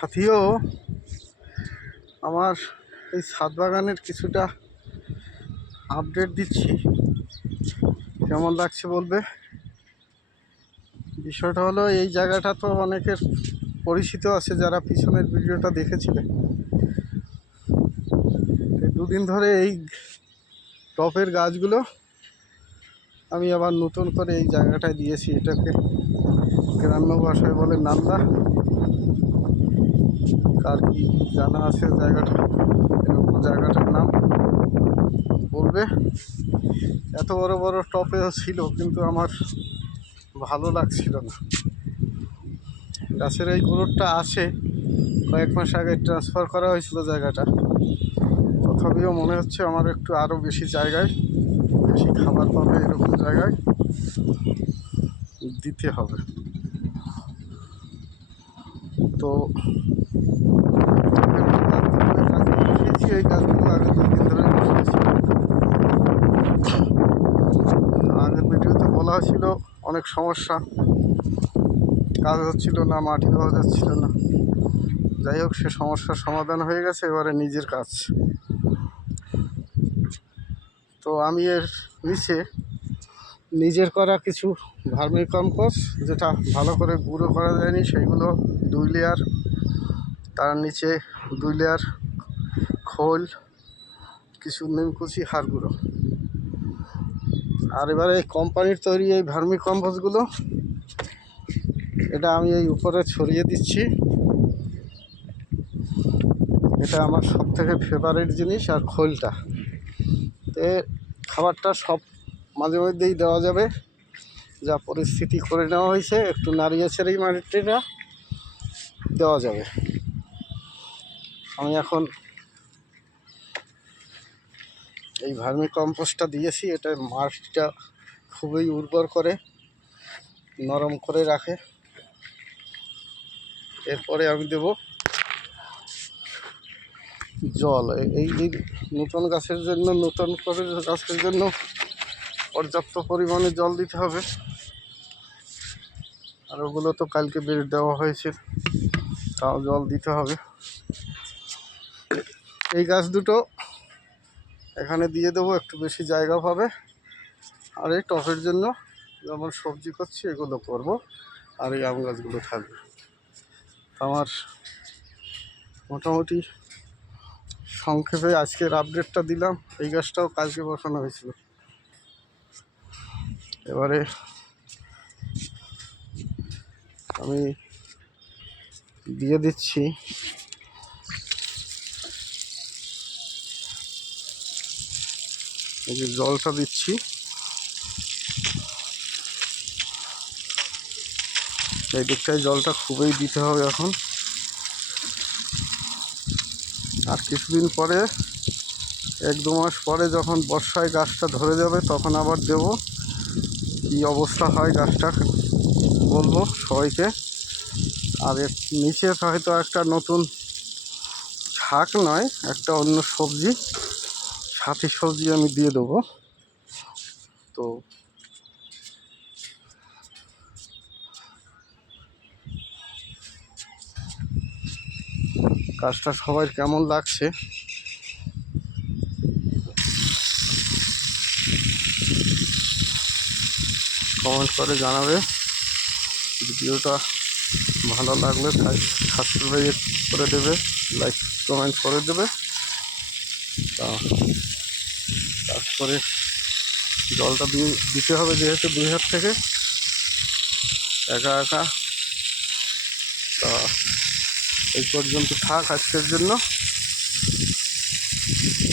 সাথীও আমার এই ছাদ বাগানের কিছুটা আপডেট দিচ্ছি, কেমন লাগছে বলবে। বিষয়টা হলো এই জায়গাটা তো অনেকের পরিচিত আছে যারা পিছনের ভিডিওটা দেখেছিলেন। দুদিন ধরে এই টপের গাছগুলো আমি আবার নতুন করে এই জায়গাটায় দিয়েছি। এটাকে গ্রাম্য ভাষায় বলে নান্দা। কার কি জানা আছে জায়গাটা, এরকম জায়গাটার নাম বলবে। এত বড় বড় টপেও ছিল কিন্তু আমার ভালো লাগছিল না। গাছের এই গ্রোথটা আছে, কয়েক মাস আগে ট্রান্সফার করা হয়েছিল জায়গাটা। তথাপিও মনে হচ্ছে আমার একটু আরও বেশি জায়গায় বেশি খাবার পাবে এরকম জায়গায় দিতে হবে। তো এই গাছগুলো আগে 2 দিন ধরে বসেছি। আগের ভিডিওতে বলা হয়েছিল অনেক সমস্যা, কাজ হচ্ছিল না, মাটি পাওয়া যাচ্ছিল না। যাই হোক, সে সমস্যার সমাধান হয়ে গেছে, এবারে নিজের কাজ। তো আমি এর নিচে নিজের করা কিছু ভার্মি কম্পোস্ট, যেটা ভালো করে গুঁড়ো করা যায়নি, সেইগুলো 2 লেয়ার, তার নিচে 2 লেয়ার খোল, কিছু নিমকুচি, হাড় গুঁড়ো। আর এবারে এই কোম্পানির তৈরি এই ভার্মি কম্পোস্টগুলো এটা আমি এই উপরে ছড়িয়ে দিচ্ছি। এটা আমার সব থেকে ফেভারিট জিনিস। আর খোলটা খাবারটা সব মাঝে মধ্যেই দেওয়া যাবে, যা পরিস্থিতি করে নেওয়া হয়েছে, একটু নাড়িয়ে ছেড়েই মাটিটা দেওয়া যাবে। আমি এখন এই ভার্মি কম্পোস্টটা দিয়েছি, এটা মাটিটা খুবই উর্বর করে, নরম করে রাখে। এরপরে আমি দেব জল। এই নতুন গাছের জন্য, নতুন করে গাছের জন্য পর্যাপ্ত পরিমাণে জল দিতে হবে। আর ওগুলো তো কালকে বের দেওয়া হয়েছে, তাও জল দিতে হবে। এই গাছ দুটো এখানে দিয়ে দেবো, একটু বেশি জায়গা পাবে। আর এই টবের জন্য যেমন সবজি করছি এগুলো করব, আর এই আম গাছগুলো থাকবে। আমার মোটামুটি সংক্ষেপে আজকের আপডেটটা দিলাম। এই গাছটাও কালকে বসানো হয়েছিল। এবারে আমি দিয়ে দিচ্ছি এই যে জলটা দিচ্ছি, এই দিকটায় জলটা খুবই দিতে হবে এখন। আর কিছুদিন পরে, 1-2 মাস পরে যখন বর্ষায় গাছটা ধরে যাবে তখন আবার দেব। কি অবস্থা হয় গাছটা বলবো সবাইকে। আর এর নিচে হয়তো একটা নতুন শাক নয়, একটা অন্য সবজি, সাথী সবজি আমি দিয়ে দেবো। তো কাজটা সবার কেমন লাগছে কমেন্ট করে জানাবে। ভিডিওটা ভালো লাগলে সাবস্ক্রাইব করে দেবে, লাইক কমেন্ট করে দেবে। তারপরে জলটা দিতে হবে, যেহেতু 2 হাত থেকে একা একা। তা এই পর্যন্ত থাক আজকের জন্য।